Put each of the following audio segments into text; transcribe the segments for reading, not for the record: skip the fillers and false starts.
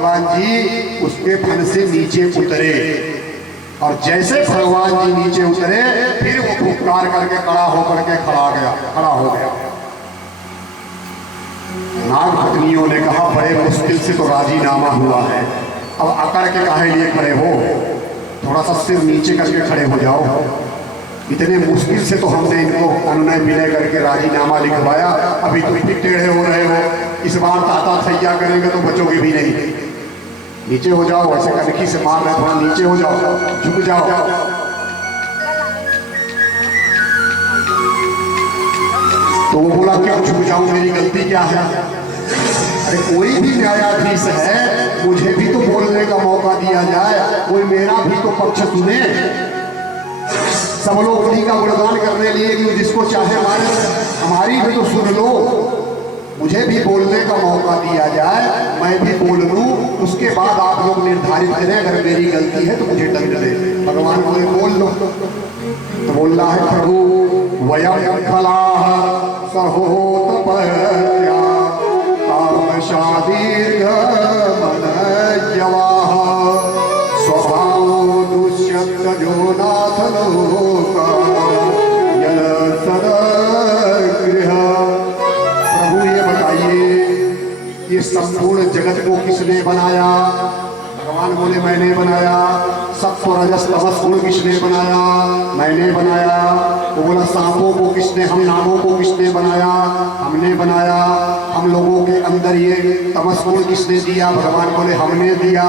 भगवान जी उसके फन से नीचे उतरे, और जैसे भगवान जी नीचे उतरे फिर वो फुफकार करके खड़ा होकर के खड़ा हो गया। नाग पत्नियों ने कहा बड़े मुश्किल से तो राजीनामा हुआ है, अब अकड़ के काहे लिए खड़े हो, थोड़ा सा सिर नीचे करके खड़े हो जाओ। इतने मुश्किल से तो हमने इनको अनुनय विनय करके राजीनामा लिखवाया, अभी तुम भी टेढ़े हो रहे हो, इस बार ताता थैया करेंगे तो बचोगे भी नहीं। नीचे हो जाओ, ऐसे कनखी से मार रहे, थोड़ा नीचे हो जाओ, झुक जाओ। तो वो बोला क्यों झुक जाऊं, मेरी गलती क्या है? अरे कोई भी न्यायाधीश है, मुझे भी तो बोलने का मौका दिया जाए, कोई मेरा भी तो पक्ष सुने। सब लोग उन्हीं का गुणगान करने लिए कि जिसको चाहे मारे, हमारी भी तो सुन लो, मुझे भी बोलने का मौका दिया जाए, मैं भी बोल लूं, उसके बाद आप लोग निर्धारित करें, अगर मेरी गलती है तो मुझे दंड दे। भगवान बोले बोल लो। तो बोल रहा है प्रभु वयम खलाः सहोतपत्या तामशादीर्घ मनयवाः स्वभावो दुष्यन्त जो नाथ लोका यलसदगृह। प्रभु ये बताइए, ये संपूर्ण जगत को किसने बनाया? भगवान बोले मैंने बनाया। सत्व रजस तमस गुण किसने बनाया? मैंने बनाया। वो बोला सांपों को किसने, हम नागों को किसने बनाया? हमने बनाया। हम लोगों के अंदर ये तमस गुण किसने दिया? भगवान बोले हमने दिया।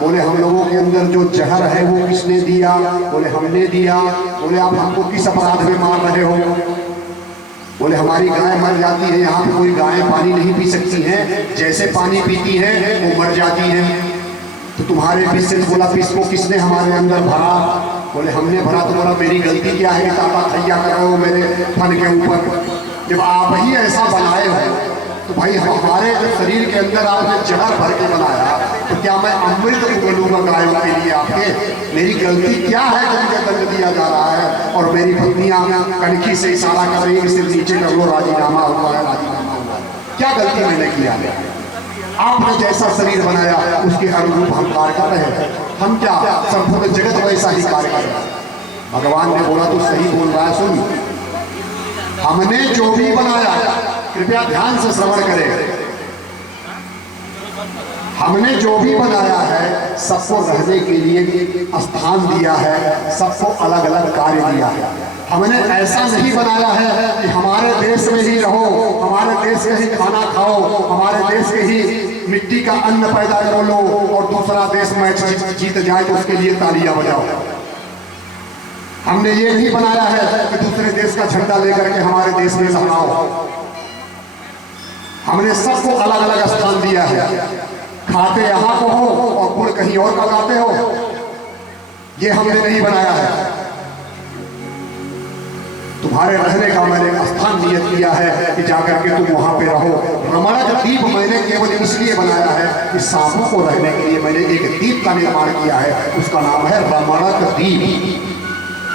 बोले हम लोगों के अंदर जो जहर है वो किसने दिया? बोले हमने दिया। बोले आप हमको किस अपराध में मार रहे हो? बोले हमारी गाय मर जाती है, यहाँ पे कोई गाय पानी नहीं पी सकती है, जैसे पानी पीती है वो मर जाती है। तो तुम्हारे विष से, बोला विष को किसने हमारे अंदर भरा? बोले हमने भरा। तो बोला मेरी गलती क्या है कि ताता थैया कर रहे हो मेरे फन के ऊपर? जब आप ही ऐसा बनाए हो तो भाई हमारे शरीर के अंदर आपने जहर भर के बनाया, तो क्या मैं अमृत उगलूंगा गायों के लिए आपके? मेरी गलती क्या है कि मुझे दंड दिया जा रहा है? और मेरी पत्नियां कनखी से इशारा कर रही है कि सिर्फ नीचे कर लो, राजीनामा हुआ है, राजीनामा हुआ है। क्या गलती मैंने किया है? आपने जैसा शरीर बनाया उसके अनुरूप हम कार्य कर रहे हैं। हम क्या संपूर्ण जगत वैसा ही कार्य कर रहे हैं। भगवान ने बोला तो सही बोल रहा है, सुन, हमने जो भी बनाया, कृपया ध्यान से श्रवण करें, हमने जो भी बनाया है सबको रहने के लिए स्थान दिया है, सबको अलग अलग कार्य दिया है। हमने ऐसा नहीं बनाया है कि हमारे देश में ही रहो, हमारे देश के ही खाना खाओ, हमारे देश के ही मिट्टी का अन्न पैदा कर लो और दूसरा देश मैच जीत जाए तो उसके लिए तालियां बजाओ। हमने ये नहीं बनाया है कि दूसरे देश का झंडा लेकर के हमारे देश में लहराओ। हमने सबको अलग अलग स्थान दिया है। खाते यहाँ को हो और गुड़ कहीं और का गाते हो, ये हमने नहीं बनाया है। तुम्हारे रहने का मैंने स्थान नियत किया है कि जाकर के तुम वहां पे रहो। रमणक द्वीप मैंने केवल इसलिए बनाया है कि सांपों को रहने के लिए मैंने एक द्वीप का निर्माण किया है, उसका नाम है रमणक द्वीप।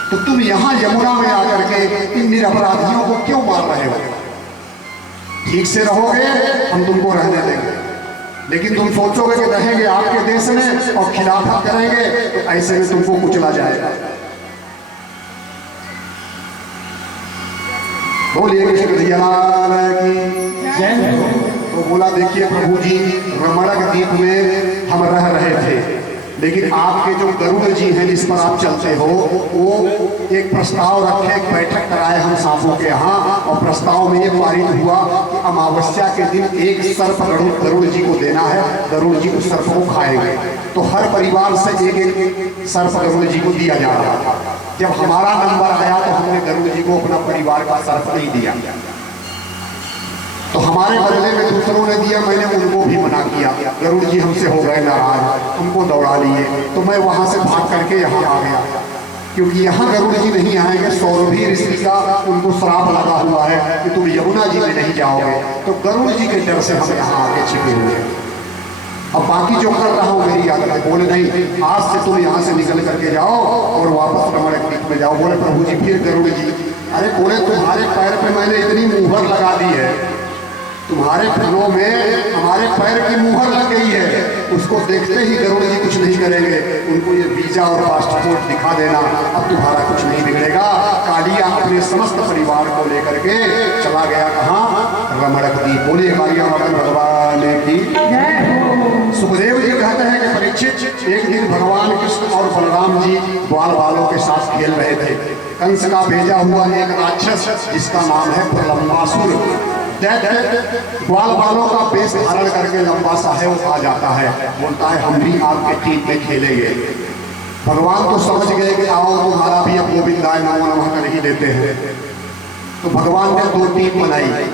तो तुम यहाँ यमुना में आकर के इन निरपराधियों को क्यों मार रहे हो? ठीक से रहोगे हम तुमको रहने देंगे, लेकिन तुम सोचोगे कि रहेंगे आपके देश में और खिलाफत करेंगे तो ऐसे में तुमको कुचला जाएगा। बोलिए कृष्ण भगवान की जय। तो बोला देखिए प्रभु जी, रमणक द्वीप में हम रह रहे थे, लेकिन आपके जो गरुड़ जी हैं जिस पर आप चलते हो, वो एक प्रस्ताव रखे, एक बैठक कराए हम सांपों के यहाँ, और प्रस्ताव में ये पारित हुआ कि अमावस्या के दिन एक सर्प गरुड़ जी को देना है, गरुड़ जी उस सर्प को खाएंगे। तो हर परिवार से एक एक सर्प गरुड़ जी को दिया जा रहा था। जब हमारा नंबर आया तो हमने गरुड़ जी को अपना परिवार का सर्प नहीं दिया, तो हमारे बदले में दूसरों ने दिया, मैंने उनको भी मना किया। गरुड़ जी हमसे हो गए नाराज, उनको दौड़ा लिए, तो मैं वहां से भाग करके यहाँ आ गया, क्योंकि यहाँ गरुड़ जी नहीं आएंगे। सौरभी ऋषि का उनको श्राप लगा हुआ है कि तुम यमुना जी में नहीं जाओगे, तो गरुड़ जी के डर से हम यहाँ आके छिपे हुए हैं। अब बाकी जो कर रहा हूँ मेरी आदत है। बोले नहीं, आज से तुम यहाँ से निकल करके जाओ और वापस रमणक द्वीप में जाओ। बोले प्रभु जी फिर गरुड़ जी, अरे बोले तुम्हारे पैर पे मैंने इतनी मुहर लगा दी है तुम्हारे फलों में हमारे पैर की मुहर लग गई है। उसको देखते ही गरुड़ जी कुछ नहीं करेंगे, उनको ये वीजा और पासपोर्ट दिखा देना, अब तुम्हारा कुछ नहीं बिगड़ेगा। कालिया अपने समस्त परिवार को लेकर के चला गया कहाँ? रमणक दी। बोलिए कालिया मगन भगवान की। सुखदेव जी कहते हैं कि परीक्षित, एक दिन भगवान कृष्ण और बलराम जी ग्वाल बालों के साथ खेल रहे थे। कंस का भेजा हुआ एक राक्षस जिसका नाम है प्रलंबासुर, ग्वाल बालों का वेश धारण करके लंबा सा है, वो आ जाता है, बोलता है हम भी आपके टीम में खेलेंगे। भगवान तो समझ गए कि आओ तुम्हारा भी अब गोविंदाय नमो नमः कर ही देते हैं। तो भगवान ने 2 टीम बनाई,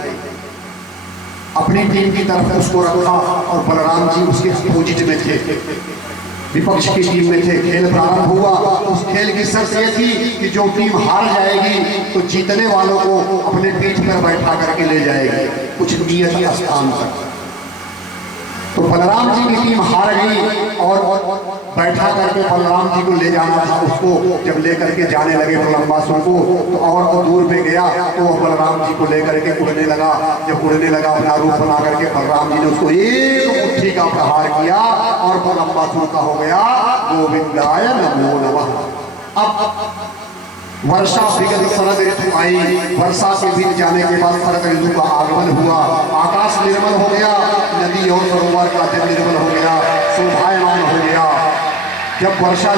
अपनी टीम की तरफ उसको रखा और बलराम जी उसके अपोजिट में थे, विपक्ष की टीम में थे। खेल प्रारंभ हुआ। उस खेल की शर्त यह थी कि जो टीम हार जाएगी तो जीतने वालों को अपने पीठ पर बैठा करके ले जाएगी कुछ नियत स्थान तक। तो बलराम जी की टीम हार गई और बैठा करके बलराम जी को ले जाना था। उसको जब लेकर के जाने लगे प्रलंबासुर को, तो और दूर पे गया तो वह बलराम जी को लेकर के उड़ने लगा। जब उड़ने लगा अपना रूप बना करके बलराम जी ने उसको एक मुट्ठी का प्रहार किया और प्रलंबासुर का हो गया गोविंदाय नमो नमः। अब वर्षा विगत शरद ऋतु आई। वर्षा के बीत जाने के बाद शरद ऋतु का आगमन हुआ। आकाश निर्मल हो गया, नदी और सरोवर का जल निर्मल हो गया, शोभायमान हो गया। जब वर्षा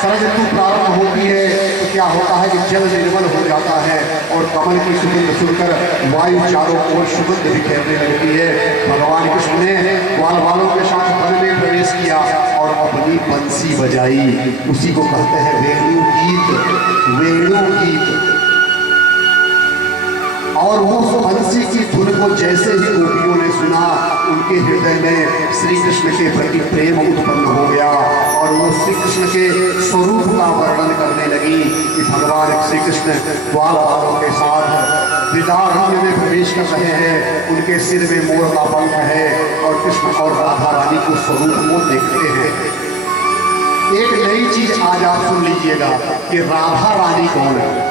शरद ऋतु प्रारंभ होती है तो क्या होता है कि जल निर्मल हो जाता है और कमल की सुगंध सुनकर वायु चारों ओर सुगंध बिखेरने लगती है। भगवान कृष्ण ने ग्वाल बालों के साथ वन में प्रवेश किया और अपनी बंसी बजाई। उसी को कहते हैं वेणु गीत, वेणु गीत। और वो बंसी की धुन को जैसे ही गोपियों ने सुना, उनके हृदय में श्री कृष्ण के प्रति प्रेम उत्पन्न हो गया और वो श्री कृष्ण के स्वरूप का वर्णन करने लगी कि भगवान श्री कृष्ण ग्वाल बालों के साथ वृंदावन में प्रवेश कर रहे हैं। उनके सिर में मोर का पंख है और कृष्ण और राधा रानी को स्वरूप को देखते हैं। एक नई चीज आज आप सुन लीजिएगा कि राधा रानी कौन है।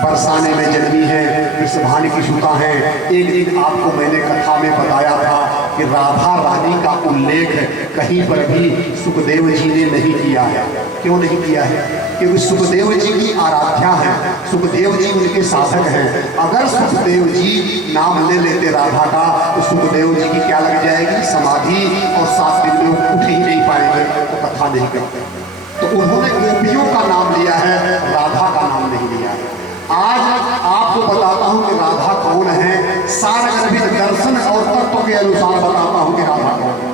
बरसाने में जन्मी है, वृषभान की सुता है। एक दिन आपको मैंने कथा में बताया था कि राधा रानी का उल्लेख कहीं पर भी सुखदेव जी ने नहीं किया है। क्यों नहीं किया है? क्योंकि सुखदेव जी की आराध्या है, सुखदेव जी उनके शासक हैं। अगर सुखदेव जी नाम ले लेते राधा का तो सुखदेव जी की क्या लग जाएगी? समाधि, और 7 दिन में उठ ही नहीं पाएंगे, तो कथा नहीं करते। तो उन्होंने गोपियों का नाम लिया है, राधा का नाम नहीं लिया है। आज आपको बताता हूं कि राधा कौन है। सारगर्भित दर्शन और तत्व के अनुसार बताता हूं कि राधा कौन है।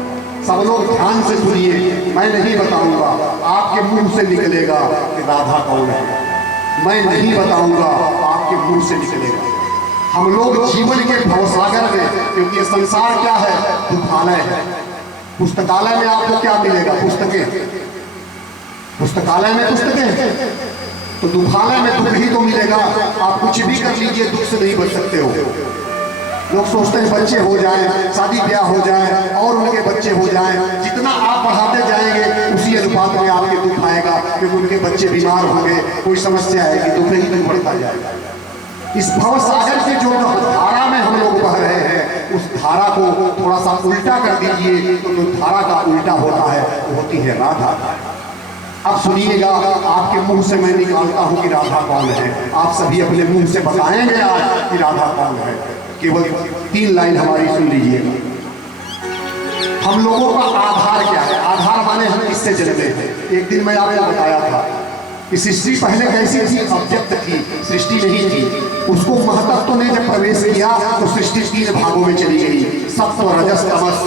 सब लोग ध्यान से सुनिए, मैं नहीं बताऊंगा, आपके मुंह से निकलेगा कि राधा कौन है। मैं नहीं बताऊंगा, आपके मुंह से निकलेगा। हम लोग जीवन के भवसागर में, क्योंकि ये संसार क्या है? पुस्तकालय है। पुस्तकालय में आपको क्या मिलेगा? पुस्तकें। पुस्तकालय में पुस्तकें, तो दुखालय में दुख ही तो मिलेगा। आप कुछ भी कर लीजिए, दुख से नहीं बच सकते हो। लोग सोचते हैं बच्चे हो जाएं, शादी ब्याह हो जाए और उनके बच्चे हो जाएं। जितना आप बढ़ाते जाएंगे उसी अनुपात में आपके दुख आएगा, क्योंकि उनके बच्चे बीमार होंगे, कोई समस्या आएगी, दुख ही दुख बढ़ता जाएगा। इस भव सागर की जो धारा में हम लोग बह रहे हैं, उस धारा को थोड़ा सा उल्टा कर दीजिए तो जो धारा का उल्टा होता है वो होती है राधा। अब सुनिएगा, आपके मुंह से मैं निकालता हूं कि राधा कौन है। आप सभी अपने मुंह से बताएंगे आज कि राधा कौन है। केवल 3 लाइन हमारी सुन लीजिएगा। हम लोगों का आधार क्या है? आधार माने हम किससे जन्मे हैं। एक दिन मैं आपको बताया था कि सृष्टि पहले कैसी थी? अव्यक्त थी, सृष्टि नहीं थी। उसको महतत्व ने जब प्रवेश किया तो सृष्टि 3 भागों में चली गई। सत्व, रजस, तमस।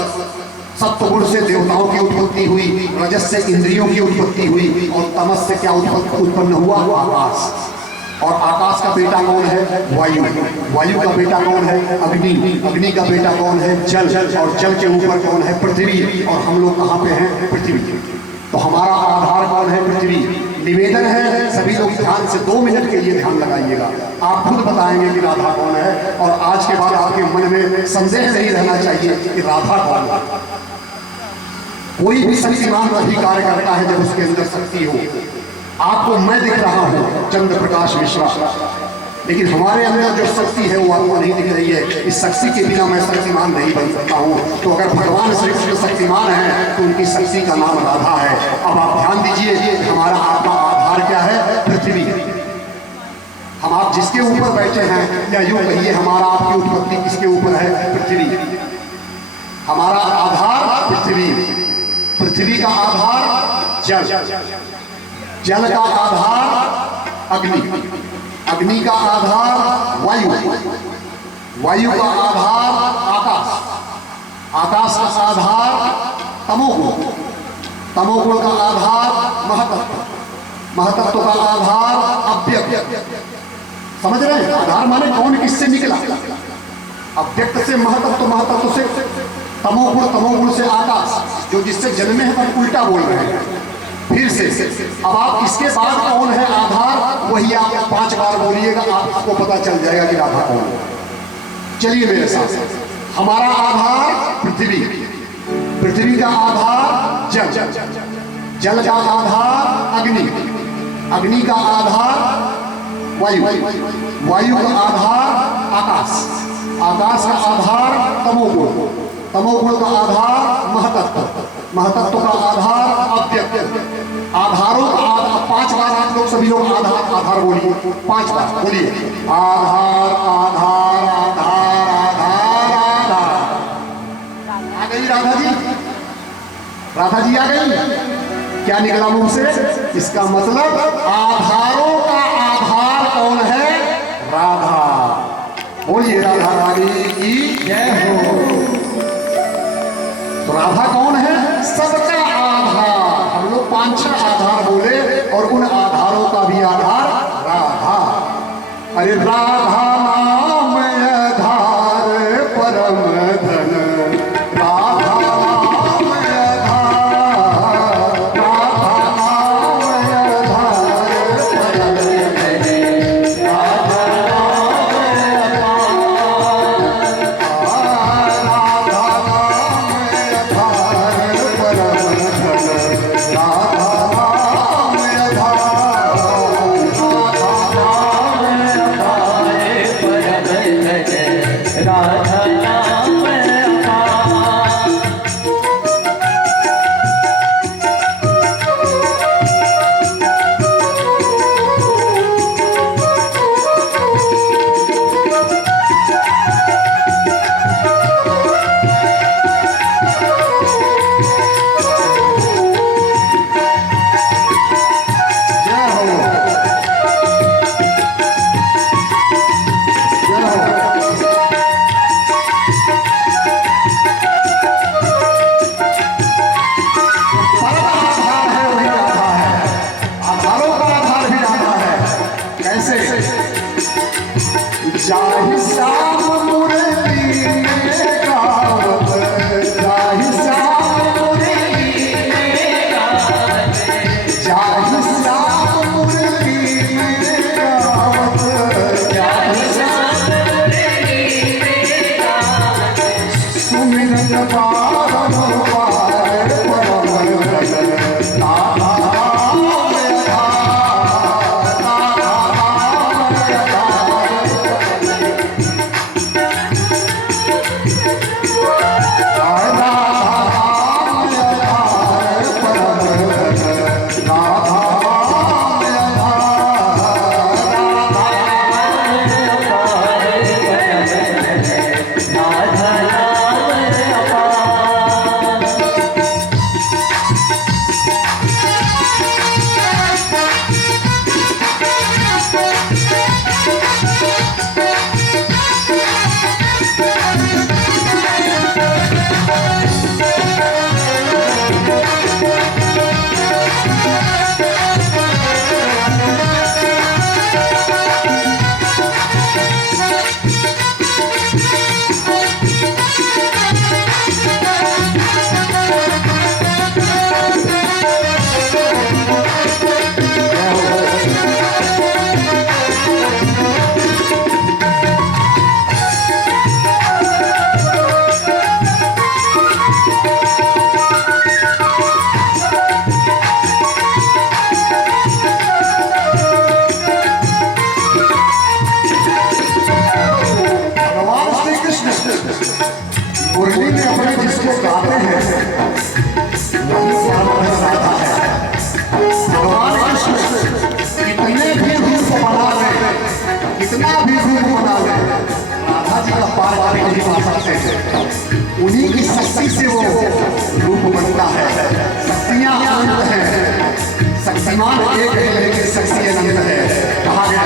सत्व गुण से देवताओं की उत्पत्ति हुई, रजस से इंद्रियों की उत्पत्ति हुई और तमस से क्या उत्पन्न हुआ? आकाश। और आकाश का बेटा कौन है? वायु। वायु का बेटा कौन है? अग्नि। अग्नि का बेटा कौन है? जल। और जल के ऊपर कौन है? पृथ्वी। और हम लोग कहाँ पे हैं? पृथ्वी। तो हमारा आधार कौन है? पृथ्वी। निवेदन है, सभी लोग ध्यान से 2 मिनट के लिए ध्यान लगाइएगा। आप खुद बताएंगे कि राधा कौन है, और आज के बाद आपके मन में संदेह नहीं रहना चाहिए कि राधा कौन है। कोई भी शक्तिमान वही कार्य करता है जब उसके अंदर शक्ति हो। आपको मैं दिख रहा हूं, चंद्र प्रकाश मिश्रा। लेकिन हमारे अंदर जो शक्ति है वो आपको नहीं दिख रही है। इस शक्ति के बिना मैं शक्तिमान नहीं बन सकता हूँ। तो अगर भगवान श्री कृष्ण शक्तिमान है तो उनकी शक्ति का नाम राधा है। अब आप ध्यान दीजिए, हमारा आपका आधार क्या है? पृथ्वी। हम आप जिसके ऊपर बैठे हैं, या यूं कहिए हमारा आपकी उत्पत्ति किसके ऊपर है? पृथ्वी। हमारा आधार पृथ्वी, पृथ्वी का आधार जल, जल का आधार अग्नि, अग्नि का आधार वायु, वायु का आधार आकाश, आकाश का आधार तमोगुण, तमोगुण का आधार महतत्व, महतत्व का आधार अव्यक्त। समझ रहे हैं? आधार माने कौन किससे निकला? अव्यक्त से महतत्व, महतत्व से तमोगुण, तमोगुण से आकाश, जो जिससे जन्मे हैं हम उल्टा बोल रहे हैं। फिर से अब आप इसके बाद कौन है आधार, वही आप 5 बार बोलिएगा, आपको पता चल जाएगा कि राधा कौन है। चलिए मेरे साथ। हमारा आधार पृथ्वी, पृथ्वी का आधार जल, जल का आधार अग्नि, अग्नि का आधार वायु, वायु का आधार आकाश, आकाश का आधार तमोगुण, तमोगुण का आधार महतत्व, महतत्व का आधार अव्यक्त। आधारों का आधार 5 बार आप लोग सभी लोग आधार आधार बोलिए, 5 बार बोलिए। आधार आधार आधार आधार आधार। आ गई राधा जी? राधा जी आ गई? क्या निकला मुंह से? इसका मतलब आधारों का आधार कौन है? राधा। बोलिए राधा रानी की जय हो। तो राधा कौन है? सबका आधार। हम लोग 5-6 आधार बोले और उन आधारों का भी आधार राधा। अरे राधा नाम आधार परम धन, राधा नाम आधार, राधा नाम आधार परम धन, राधा नाम आधार, राधा नाम आधार परम स्वाभाविक नहीं पा सकते हैं। उन्हीं की शक्ति से वो रूप बनता है। शक्तियां अनंत हैं, शक्तिमान एक है लेकिन शक्ति अनंत है। कहा गया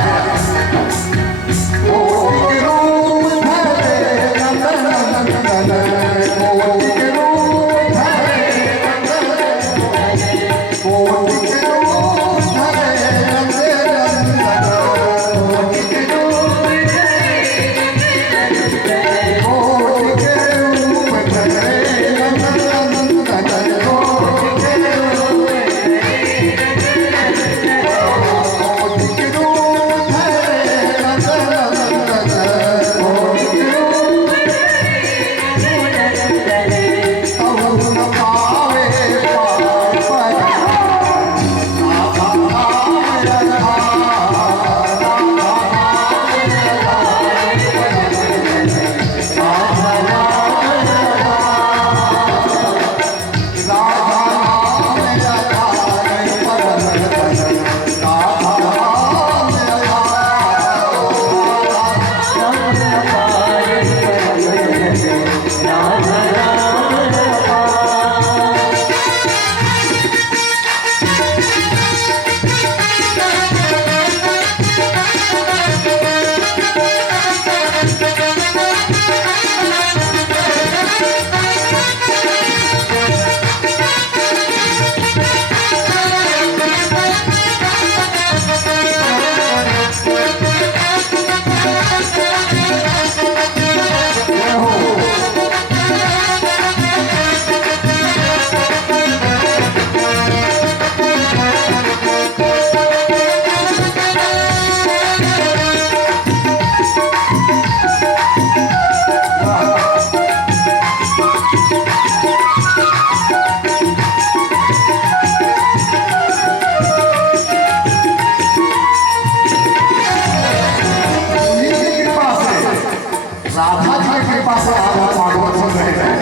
राधा जी की कृपा से आप भागवत सुन रहे हैं।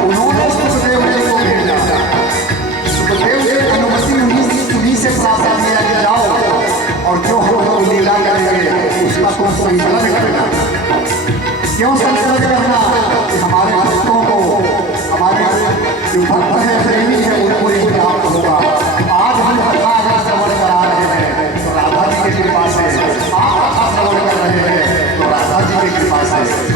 उन्होंने सुखदेव जी को भेजा। सुखदेव जी अनुमति उन्हीं से प्राप्त किया कि जाओ और जो हम लीला करेंगे उसका तुम संकलन करना। क्यों संकलन करना? कि हमारे भक्तों को, हमारे जो भक्त है, प्रेमी है, उनको ही प्राप्त होगा। आज हम कथा अगर श्रवण करा रहे हैं तो राधा जी की कृपा से, आप कथा श्रवण कर रहे हैं तो राधा जी की कृपा से।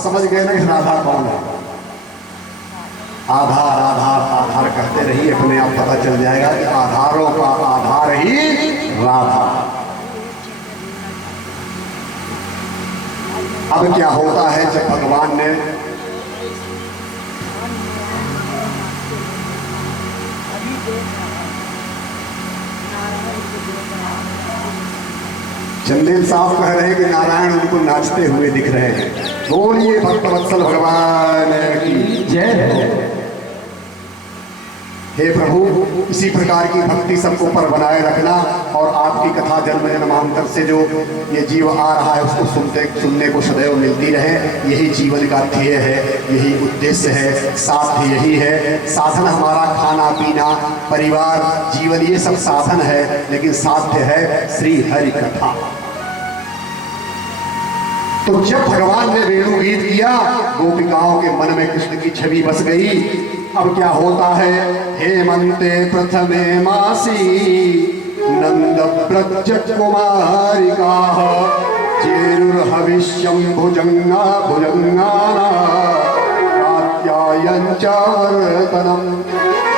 समझ गए ना इस राधा कौन है? आधार आधार आधार कहते रहिए, अपने आप पता चल जाएगा कि आधारों का आधार ही राधा। अब क्या होता है जब भगवान ने चंदेल साहब कह रहे हैं कि नारायण उनको नाचते हुए दिख रहे हैं। बोलिए भक्तवत्सल भगवान की जय। हे प्रभु, इसी प्रकार की भक्ति सबको पर बनाए रखना और आपकी कथा जन्म जन्मांतर से जो ये जीव आ रहा है उसको सुनने को सदैव मिलती रहे। यही जीवन का ध्येय है, यही उद्देश्य है, साध्य यही है। साधन हमारा खाना पीना परिवार जीवन ये सब साधन है, लेकिन साध्य है श्री हरि कथा। तो जब भगवान ने वेणु गीत किया, गोपिकाओं के मन में कृष्ण की छवि बस गई। अब क्या होता है? हेमंते प्रथमे मासी नंद व्रज कुमारिका चेरुर्हविष्यं भुजंगा भुजंगाना कात्यायन च वर्तनम।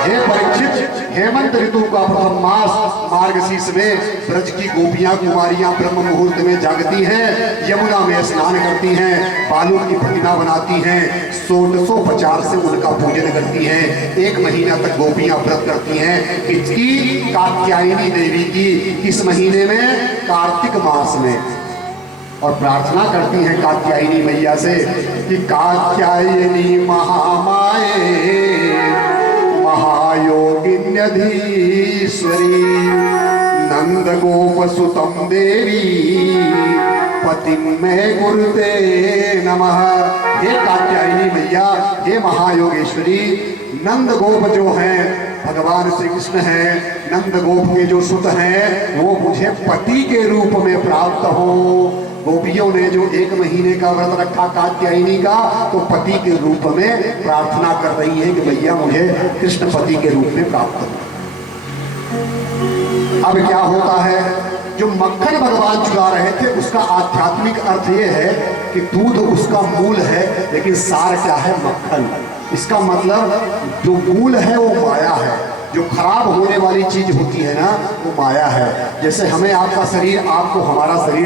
हे परीक्षित, हेमंत ऋतु का प्रथम मास मार्गशीर्ष में ब्रज की गोपियां कुमारियां ब्रह्म मुहूर्त में जागती हैं, यमुना में स्नान करती हैं, बालू की प्रतिमा बनाती हैं, 1650 से उनका पूजन करती हैं। 1 महीना तक गोपियां व्रत करती हैं। इसकी कात्यायनी देवी की इस महीने में कार्तिक मास में, और प्रार्थना करती हैं कात्यायनी मैया से कि कात्यायनी महामाये महायोगिन्यधीश्वरी नंद गोपसुतम देवी पतिम में गुरुते नमः। हे कात्यायनी मैया, हे महायोगेश्वरी, नंद गोप जो हैं भगवान श्री कृष्ण हैं, नंद गोप के जो सुत हैं वो मुझे पति के रूप में प्राप्त हो। गोपियों ने जो 1 महीने का व्रत रखा कात्यायनी का, तो पति के रूप में प्रार्थना कर रही है कि भैया मुझे कृष्ण पति के रूप में प्राप्त हो। अब क्या होता है? जो मक्खन भगवान चुरा रहे थे उसका आध्यात्मिक अर्थ ये है कि दूध उसका मूल है, लेकिन सार क्या है? मक्खन। इसका मतलब जो मूल है वो माया है, जो खराब होने वाली चीज होती है ना वो माया है। जैसे हमें आपका शरीर, आपको हमारा शरीर